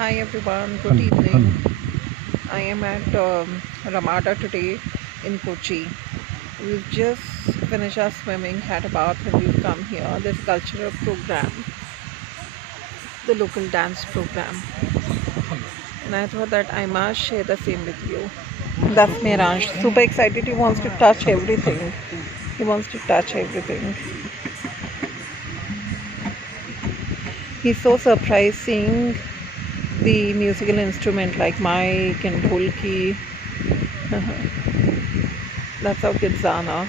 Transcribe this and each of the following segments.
Hi everyone, good evening. I am at Ramada today in Kochi. We've just finished our swimming, had a bath, and we've come here. This cultural program, the local dance program, and I thought that I must share the same with you. That's Miransh, super excited. He wants to touch everything. He wants to touch everything. He's so surprised seeing the musical instrument like mic and dholki. That's how kids are now.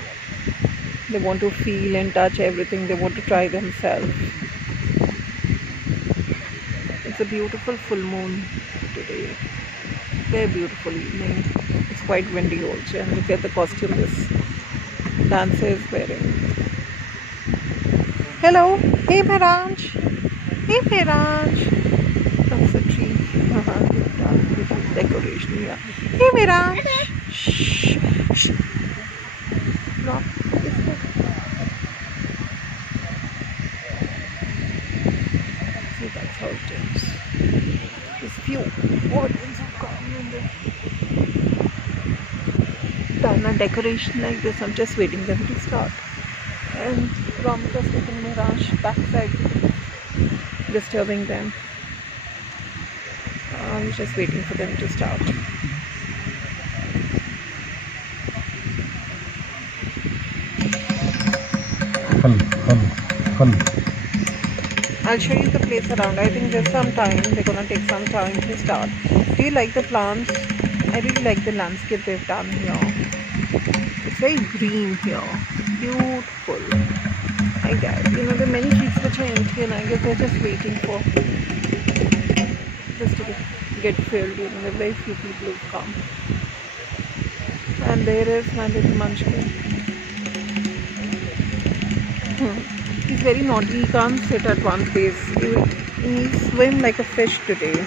They want to feel and touch everything. They want to try themselves. It's a beautiful full moon today. Very beautiful evening. It's quite windy also. And look at the costume this dancer is wearing. Hello. Hey Meranj. Hey Meranj. That's a tree. Cute decoration. Yeah. Hey Meranj. Shh. Shh. No. See, that's how it is. There's few audience who come and they've done a decoration like this. I'm just waiting them to start. And Ramita's taking Mirage backside, disturbing them. I'm just waiting for them to start. I'll show you the place around. I think there's some time. They're gonna take some time to start. Do you like the plants? I really like the landscape they've done here. It's very green here. Beautiful. I guess. You know, there are many trees which are empty and I guess they're just waiting for just to get filled. You know, there are very few people who've come. And there is my little munchkin. He's very naughty. He can't sit at one place. He swim like a fish today.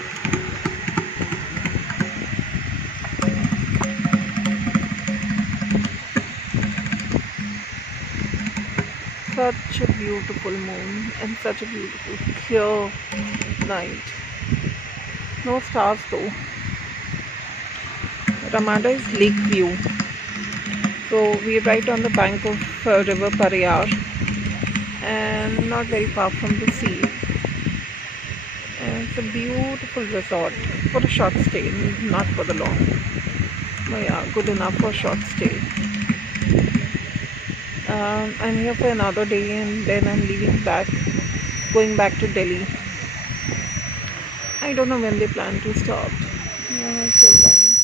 Such a beautiful moon and such a beautiful clear night. No stars though. Ramada is lake view. So we're right on the bank of river Pariyar and not very far from the sea. And it's a beautiful resort for a short stay, not for the long. But yeah, good enough for a short stay. I'm here for another day and then I'm going back to Delhi. I don't know when they plan to start. Till then.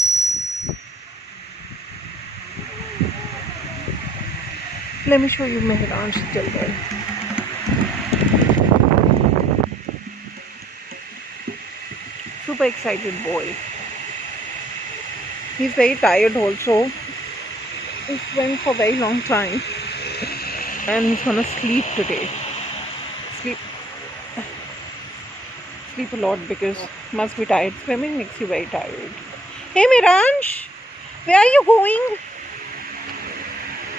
Let me show you Mehranj till then. Super excited boy. He's very tired also. He swam for a very long time. And he's gonna sleep today. Sleep a lot because must be tired. Swimming makes you very tired. Hey Miransh, where are you going?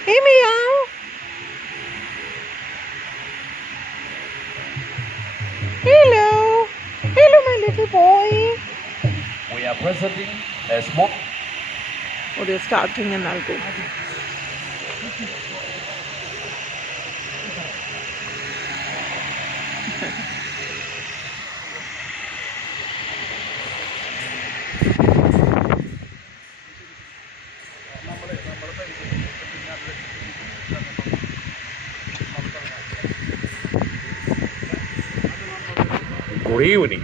Hey Meow. Hello. Hello my little boy. We are presenting a smoke. Oh, they're starting and I'll go. Good evening.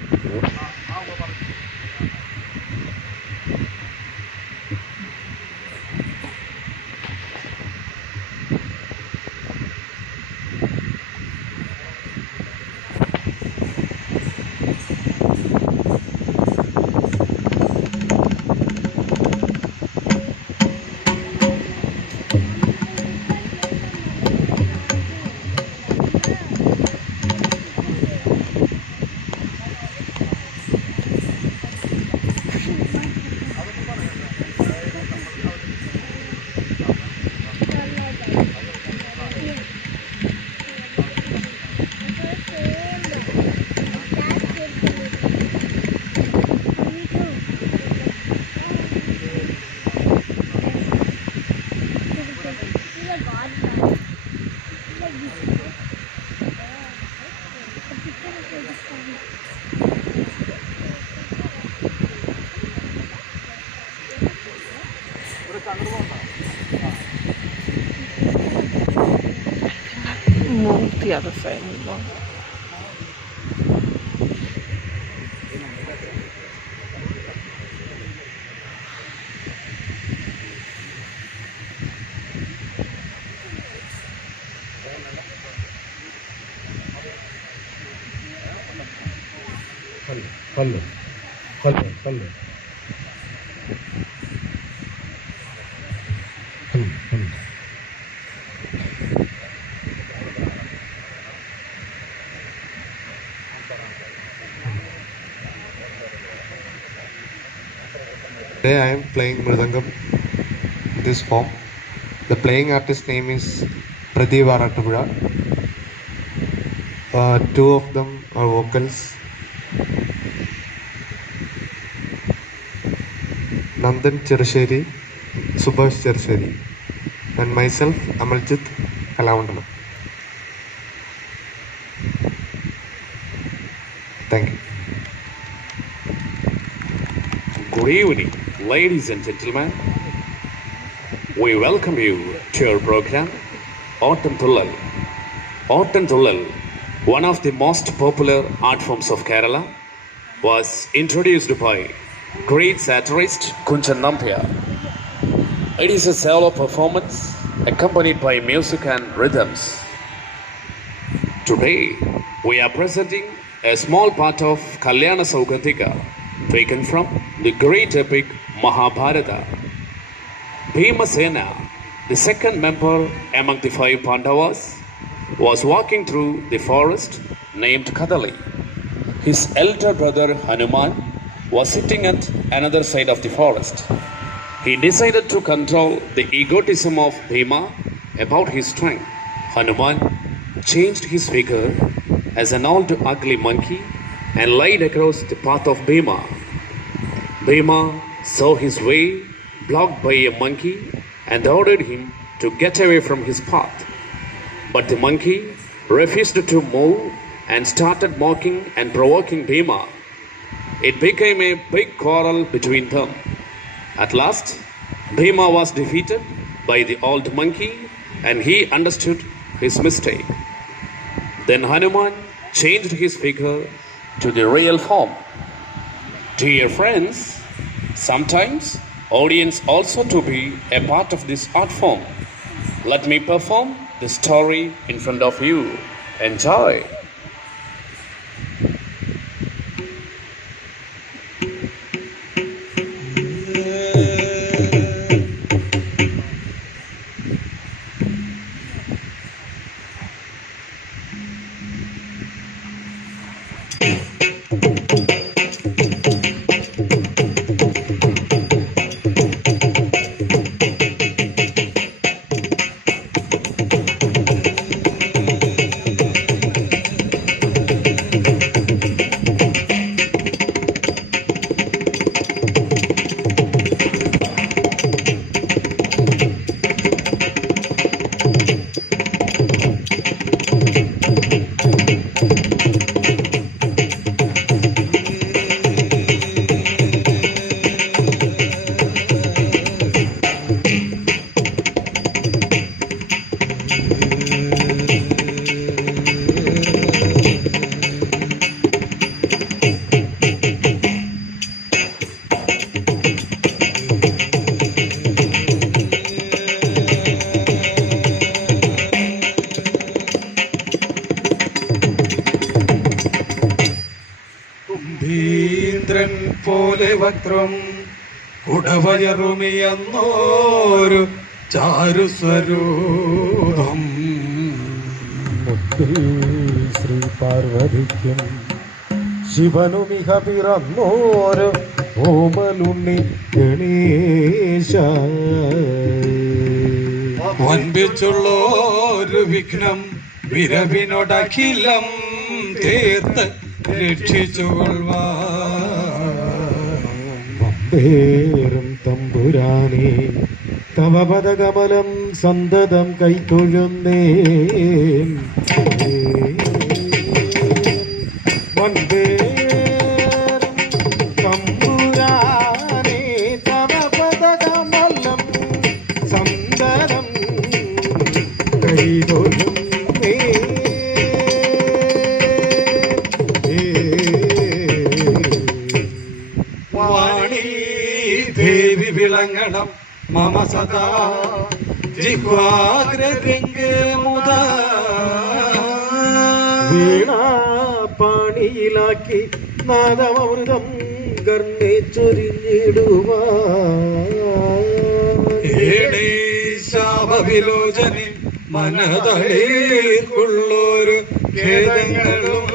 the other side. Hello. Hello. Hello. Today I am playing Mridangam in this form. The playing artist name is Pradeep Aratapuzha. Two of them are vocals. Nandan Chersheri, Subhash Chersheri, and myself, Amaljit Kalavandalam. Thank you. Good evening, ladies and gentlemen. We welcome you to our program, Autumn Thullal. Autumn Thullal, one of the most popular art forms of Kerala, was introduced by great satirist Kunchan Nambiar. It is a solo performance accompanied by music and rhythms. Today, we are presenting a small part of Kalyana Saugatika, taken from the great epic Mahabharata. Bhimasena, the second member among the 5 Pandavas, was walking through the forest named Kadali. His elder brother Hanuman was sitting at another side of the forest. He decided to control the egotism of Bhima about his strength. Hanuman changed his figure as an old ugly monkey and laid across the path of Bhima. Bhima saw his way blocked by a monkey and ordered him to get away from his path. But the monkey refused to move and started mocking and provoking Bhima. It became a big quarrel between them. At last, Bhima was defeated by the old monkey and he understood his mistake. Then Hanuman changed his figure to the real form. Dear friends, sometimes audience also to be a part of this art form. Let me perform the story in front of you. Enjoy. കുംഭീന്ദ്രൻ പോലെ വക്രം കുടവയറുമിയെന്നോരു ചാരുസ്വരൂപം ശ്രീ പാർവതിക്കും ശിവനുമിഹ പിറന്നോരു ഓമലുണ്ണി ഗണേശ വൻപിച്ചുള്ളോരു വിഘ്നം വിരവിനോടഖിലം തീർത്ത് വമ്പേറും തമ്പുരാനെ തവ പദകമലം സന്തതം കൈത്തൊഴുന്നേ വമ്പേറും തമ്പുരാനെ തവ പദകമലം സന്തതം കൈതൊഴുന്നേ വിളങ്ങണം മമ സദാ ജിഹ്വാഗ്രരംഗേ മുദാ. വീണ പാണിയിലാക്കി നാദമൃതം കർണേ ചൊരിഞ്ഞിടുവാൻ ശാപവിലോചനെ മനതളീർക്കുള്ളൊരു ഖേദങ്ങളും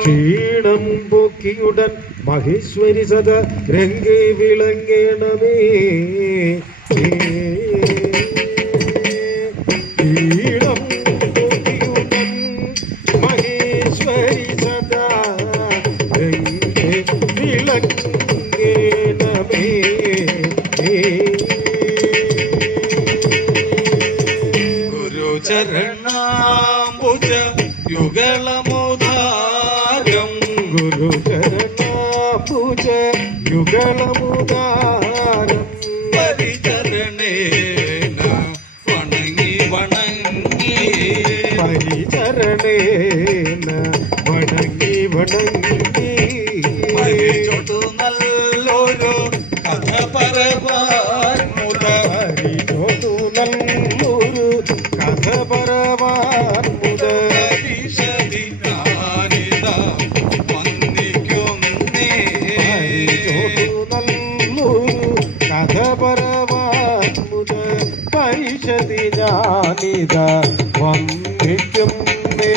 ക്ഷീണം പോക്കിയുടൻ മഹേശ്വരി സദ രംഗേ വിളങ്ങേണമേ. ക്ഷീണം പോക്കിയുടൻ മഹേശ്വരി സദാ രംഗേ വിളങ്ങേണമേ. ചരണാംബുജ യുഗളമുദാരം ഗുരുചരണാംബുജ യുഗളമുദാരം പരിചരണേന വണങ്ങി വണങ്ങി പരിചരണേന വണങ്ങി വണങ്ങി പരിചൊടു നല്ലൊരു കഥ പറവാൻ മുത പരിചൊടു നല്ലൊരു കഥ പറവാൻ മുത പരിഷതി ഞാനിത വന്ദിക്കുന്നേ. പരിചൊടു നല്ലൊരു കഥ പറവാൻ മുത പരിഷതി ഞാനിത വന്ദിക്കുന്നേ.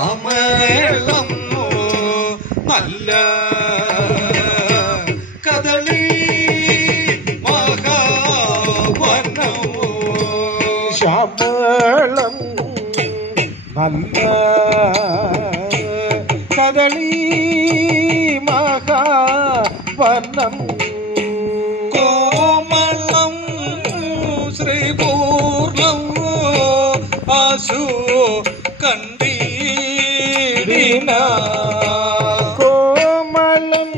ശ്യാമളം നല്ല കദളി മഹാവനമോ ശ്യാമളം നല്ല കദളി മഹാവനം കോമളം ശ്രീപൂർണം ആശു കണ്ടീടിന കോമളം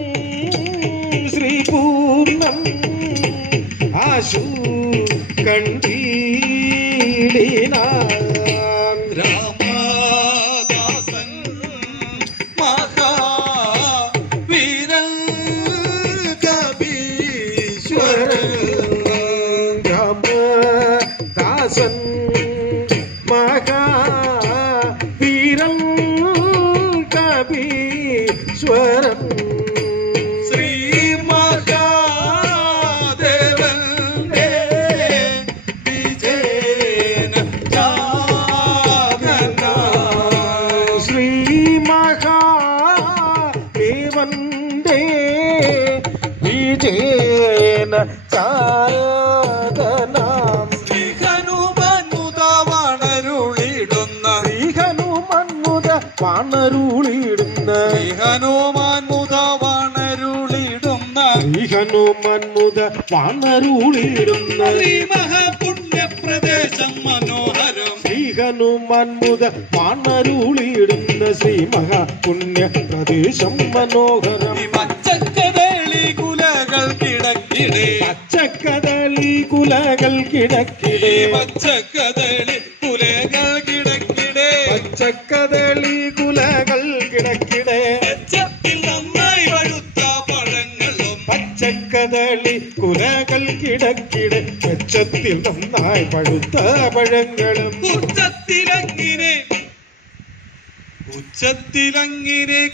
ശ്രീപൂർണം ആശു കണ്ടീടിനാൻ. രാമദാസൻ മഹാവീരൻ കവീശ്വരൻ രാമദാസൻ മഹാവീരൻ കവീശ്വരൻ ശ്രീ മഹാദേവന്റെ വിജയന ജാതന ശ്രീ മഹാദേവന്റെ വിജയന ചായതനാം. ഹനുമാനുത വണരുളിടുന്ന ശ്രീഹനുമന്മുത വാണരുളിടുന്ന ഹനുമാൻമുത വണരുളിടുന്ന ശ്രീഹനുമന്മുത വാണരുളിടുന്ന ശ്രീ മഹാപുണ്യപ്രദേശം മനോഹരം ശ്രീഹനുമന്മുത വാണരുളിടുന്ന ശ്രീ മഹാപുണ്യ പ്രദേശം മനോഹരം. പച്ചക്കതളി കുലകൾ കിടക്കിടേ പച്ചക്കദളി കുലകൾ കിടക്കിടേ പച്ചക്കതളി കുലകൾ കിടക്കിടേ പച്ചക്കദളി കുലകൾ കിടക്കിടേ പച്ചത്തിൽ നന്നായി പഴുത്ത പഴങ്ങളും പച്ചക്കദളി കുലകൾ കിടക്കിടെ പച്ചത്തിൽ നന്നായി പഴുത്ത പഴങ്ങളും ഉച്ചത്തിലങ്ങിനെ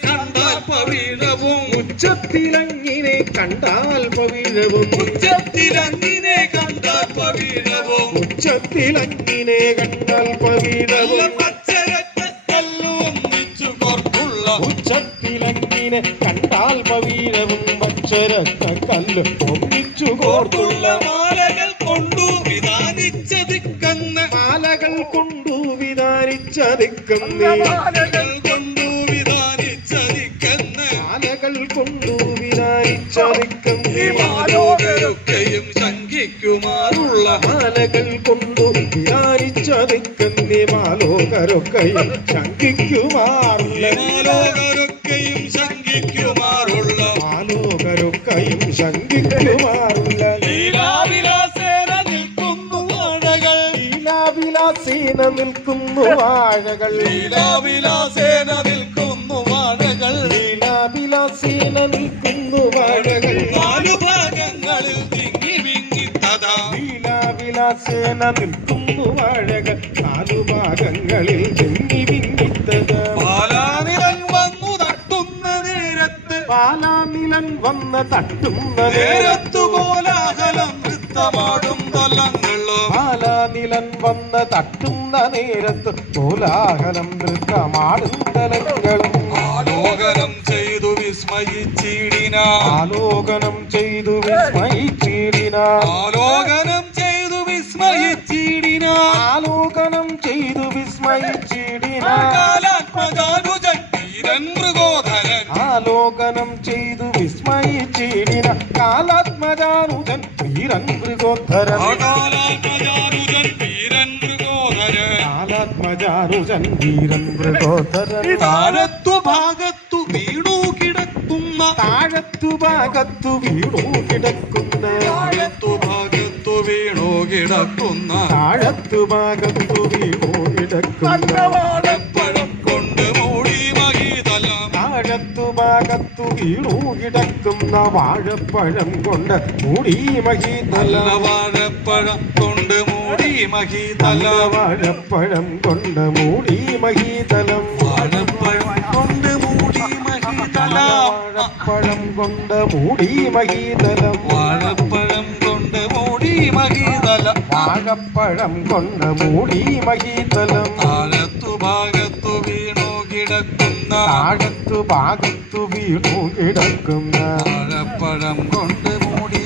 കണ്ടാൽ പവിഴവും ഉച്ചത്തിലങ്ങിനെ കണ്ടാൽ പവിഴവും ഉച്ചത്തിലങ്ങിനെ കണ്ടാൽ പവിഴവും ഉച്ചത്തിലങ്ങിനെ കണ്ടാൽ പവിഴവും പച്ചരക്കല്ലു ഒന്നിച്ചു കോർക്കുള്ള ഉച്ചത്തിലങ്ങിനെ കണ്ടാൽ പവിഴവും അക്ഷരത്ത കല്ല് ഒന്നിച്ചു കോർത്തുള്ള മാലകൾ കൊണ്ടു വിധാനിച്ചതിക്കന്ന് മാലകൾ കൊണ്ടു വിധാനിച്ചതിക്കന്ന് മാലകൾ കൊണ്ടു വിധാനിച്ചതിക്കന്ന് മാലകൾ കൊണ്ടു വിധാനിച്ചതിക്കന്ന് മാലോകരൊക്കെയും ശങ്കിക്കുമാറുള്ള മാലകൾ കൊണ്ടു വിധാനിച്ചതിക്കന്ന് മാലോകരൊക്കെയും ശങ്കിക്കുമാറുള്ള മാലോകരൊക്കെയും ശങ്കിക്കുമാറുള്ള മാലോകരൊക്കെയും ശങ്കിക്കുമാറുള്ള ലീലാവിലാസേന നിൽക്കുന്നു വാഴകൾ ലീലാവിലാ ലീലാവിലാസേന നിൽക്കുന്നു വാഴകൾ ലീലാവിലാസേന നിൽക്കുന്നു വാഴകൾ ലീലാവിലാസേന നിൽക്കുന്നു വാഴകൾ നാലു ഭാഗങ്ങളിൽ തിങ്ങി വിങ്ങിത്തതാ ലീലാവിലാസേന നിൽക്കുന്നു വാഴകൾ നാലു ഭാഗങ്ങളിൽ തിങ്ങി വിങ്ങിത്തത് പാലാനിലൻ വന്നു തട്ടുന്ന നേരത്ത് പാലാനിലൻ വന്ന് തട്ടുന്ന നേരത്തു കോലാഹലം നൃത്തമാടും തലങ്ങളോ പാലാനിലൻ വന്ന് തട്ടുന്ന നേരത്ത് കോലാഹലം നൃത്തമാടും തലങ്ങളും ആലോകനം ചെയ്തു വിസ്മയിച്ചിടിന ആലോകനം ചെയ്തു വിസ്മയിച്ചിടിന ആലോകനം ചെയ്തു വിസ്മയിച്ചിടിന ആലോകനം ചെയ്തു വിസ്മയിച്ചിടിന കാലാത്മജാനുജൻ വീരൻ മൃഗോധരൻ ആലോകനം ചെയ്തു വിസ്മയിച്ചിടിന കാലാത്മജാനുജൻ വീരൻ മൃഗോദ്ധരൻ കാലാത്മജാനുജൻ വീരൻ മൃഗോധരൻ കാലാത്മജാനുജൻ വീരൻ മൃഗോദ്ധരൻ താഴത്തു ഭാഗത്തു വീണു കിടക്കുന്ന താഴത്തു ഭാഗത്തു വീണു കിടക്കുന്ന താഴത്തു ഭാഗത്തു വീണു കിടക്കുന്ന താഴത്തു ഭാഗത്തു വീണു കിടക്കുന്ന വാഴപ്പഴം കൊണ്ട് മൂടി മഹീതലം താഴത്തു ഭാഗത്തു വീണു കിടക്കുന്ന വാഴപ്പഴം കൊണ്ട് മൂടി മഹീതല നല്ല വാഴപ്പഴം കൊണ്ട് മൂടി മഹീതലം വാഴപ്പഴം കൊണ്ട് മൂടി മഹീതലം വാഴപ്പഴം കൊണ്ട് മൂടി മഹീതലം വാഴപ്പഴം കൊണ്ട് മൂടി മഹീതലം വാഴപ്പഴം കൊണ്ട് മൂടി മഹീതലം വാഴപ്പഴം കൊണ്ട് മൂടി മഹീതലം താഴത്തു ഭാഗത്തു വീണു കിടക്കുന്ന താഴത്തു ഭാഗത്തു വീണു കിടക്കുന്ന വാഴപ്പഴം കൊണ്ട് മൂടി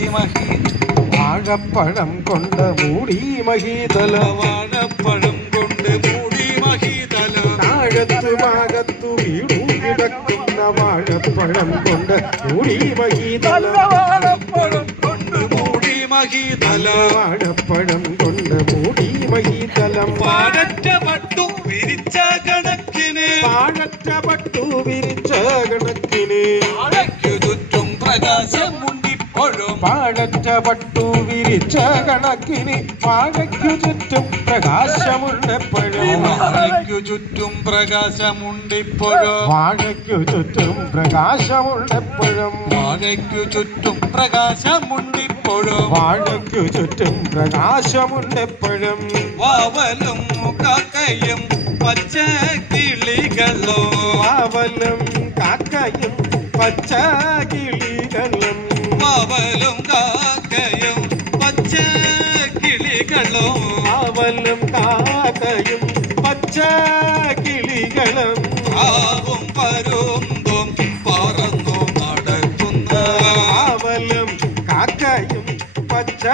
വാഴപ്പഴം കൊണ്ട് മൂടി മഹീതലം വാഴപ്പഴം കൊണ്ട് മൂടി മഹീതലം താഴത്തു ഭാഗത്തു വീണു കിടക്കുന്ന വാഴപ്പഴം കൊണ്ട് മൂടി മഹീതലം വാഴപ്പഴം കൊണ്ട് മൂടി മഹീതലം വാഴപ്പഴം കൊണ്ട് മൂടി മഹീതലം വാഴറ്റ പട്ടു വിരിച്ച കണക്കിന് വാഴറ്റ പട്ടു വിരിച്ച കണക്കിന് വാഴയ്ക്കു ചുറ്റും പ്രകാശം മുണ്ടിപ്പോഴും വാഴറ്റ പട്ടു വിരിച്ച കണക്കിന് വാഴയ്ക്കു ചുറ്റും പ്രകാശമുണ്ടെപ്പോഴും വാഴയ്ക്കു ചുറ്റും പ്രകാശമുണ്ടിപ്പോഴും വാഴയ്ക്കു ചുറ്റും പ്രകാശമുണ്ടെപ്പോഴും വാഴയ്ക്കു ചുറ്റും പ്രകാശമുണ്ടിപ്പോഴും വാഴയ്ക്കു ചുറ്റും പ്രകാശമുണ്ടെപ്പോഴും വാവലും കാക്കയും പച്ച കിളികളും വാവലും കാക്കയും പച്ച കിളികളും വാവലും കാക്കയും പച്ച കിളികളും വാവലും കാക്കയും പച്ച കിളികളും ആവും പരുന്തും പറന്നു നടക്കുന്ന വാവലും കാക്കയും പച്ച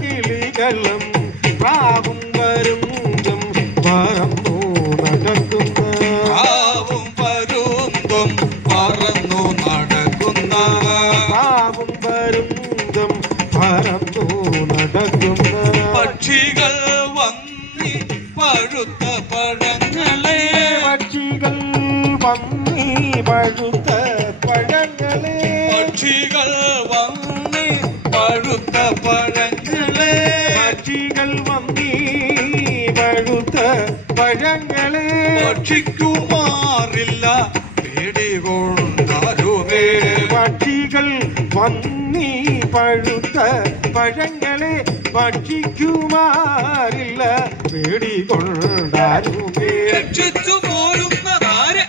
കിളികളും പ്രാവും വരുമ്പും പറന്നു നടക്കുന്ന ആവും പരുന്തും പറന്നു നടക്കുന്ന പ്രാവും വരുമ്പും പറന്നു നടക്കുന്ന പക്ഷികൾ വന്നി പഴുത്ത പഴങ്ങളെ പക്ഷികൾ വന്നി പഴുത്ത പഴങ്ങളെ പക്ഷികൾ വന്നി പഴുത്ത പഴങ്ങളെ പക്ഷികൾ വന്നി പഴുത്ത പഴങ്ങളെ ഭക്ഷിക്കുമാറില്ല പേടികൊണ്ടാരുമേ പക്ഷികൾ വന്നി പഴുത്ത പഴങ്ങളെ ഭക്ഷിക്കുമാറില്ല പേടികൊണ്ടാരുമേ രക്ഷിച്ചു പോരുന്നതാരെ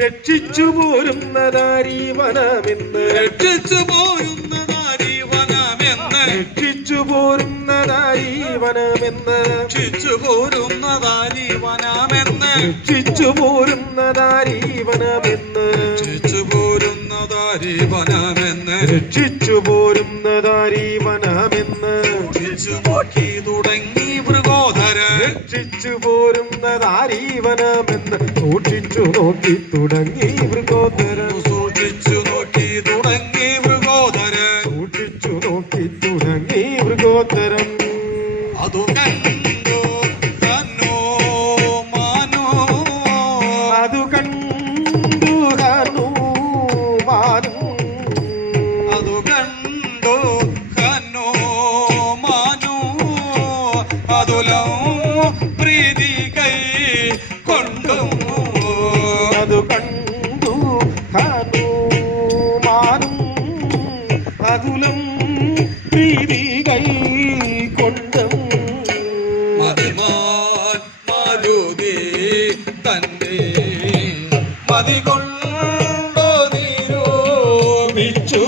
രക്ഷിച്ചു പോരുന്നതാരീ വനമെന്ന് രക്ഷിച്ചു പോരുന്നതാരി വനമെന്ന് രക്ഷിച്ചു പോരുന്നതാരീ വനമെന്ന് രക്ഷിച്ചു പോരുന്നതാരി വനമെന്ന് രക്ഷിച്ചു പോരുന്നതാരീ വനമെന്ന് രക്ഷിച്ചു പോരുന്നതാരി വനമെന്ന് രക്ഷിച്ചു പോരുന്നതാരീ വനമെന്ന് രക്ഷിച്ചു നോക്കി തുടങ്ങി മൃഗോധരൻ രക്ഷിച്ചു പോരുന്നതാരീ വനമെന്ന് സൂക്ഷിച്ചു നോക്കി തുടങ്ങി മൃഗോദരൻ സൂക്ഷിച്ചു നോക്കി തുടങ്ങി മൃഗോധരൻ സൂക്ഷിച്ചു നോക്കി തുടങ്ങി മൃഗോദരൻ അതു കണ്ടു കന്നോ മാനോ അതു കണ്ടു ഹനുമാനും അതു കണ്ടു കന്നോ മാനോ അതുലോ മൃദംഗം മതിമാൻ മാരുതി തന്റെ മതി കൊണ്ടോ നിരൂപിച്ചു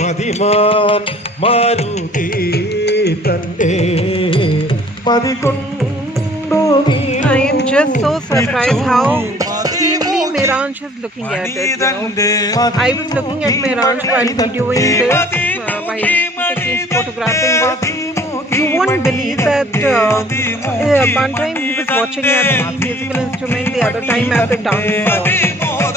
മതിമാൻ മാരുതി തന്റെ മതി കൊണ്ടോ I am just so surprised how keenly Meranj is looking at it. You know? I was looking at Meranj while videoing this, while photographing this. You won't believe that one time he was watching at the musical instrument, the other time at the dance floor.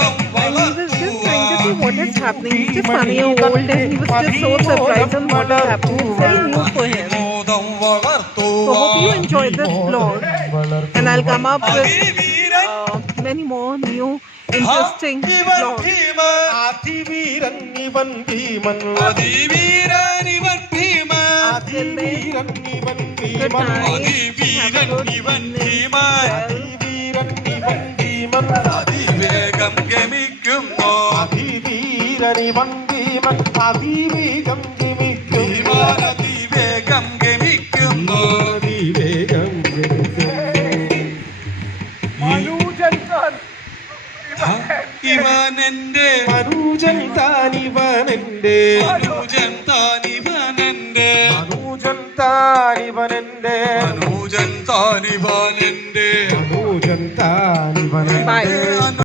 And he was just trying to see what is happening. He's just 1 year old and he was just so surprised on what is happening. It's very new for him. So hope you enjoyed this vlog, and I'll come up with many more new interesting vlogs. അതിവീരൻ ഇവൻ ഭീമൻ അതിവീരൻ ഇവൻ ഭീമൻ Till then, ഇവൻ good ഭീമൻ night. അതിവീരൻ ഇവൻ ഭീമൻ അതിവീരൻ ഇവൻ ഭീമൻ അതിവേഗം ഗമിക്കുന്നു അതിവീരൻ ഇവൻ ഭീമൻ അതിവേഗം ഗമിക്കും ഭീമാൻ അതിവേഗം ഗമിക്കുന്നു അതിവേഗം ഗമിക്കും ഇവനെന്റെ മനുജൻ താനിവനെന്റെ അനുജൻ താനിവനെന്റെ മനുജൻ താനിവനെന്റെ അനുജൻ താനിവനെന്റെ മനുജൻ താനിവനെന്റെ Bye.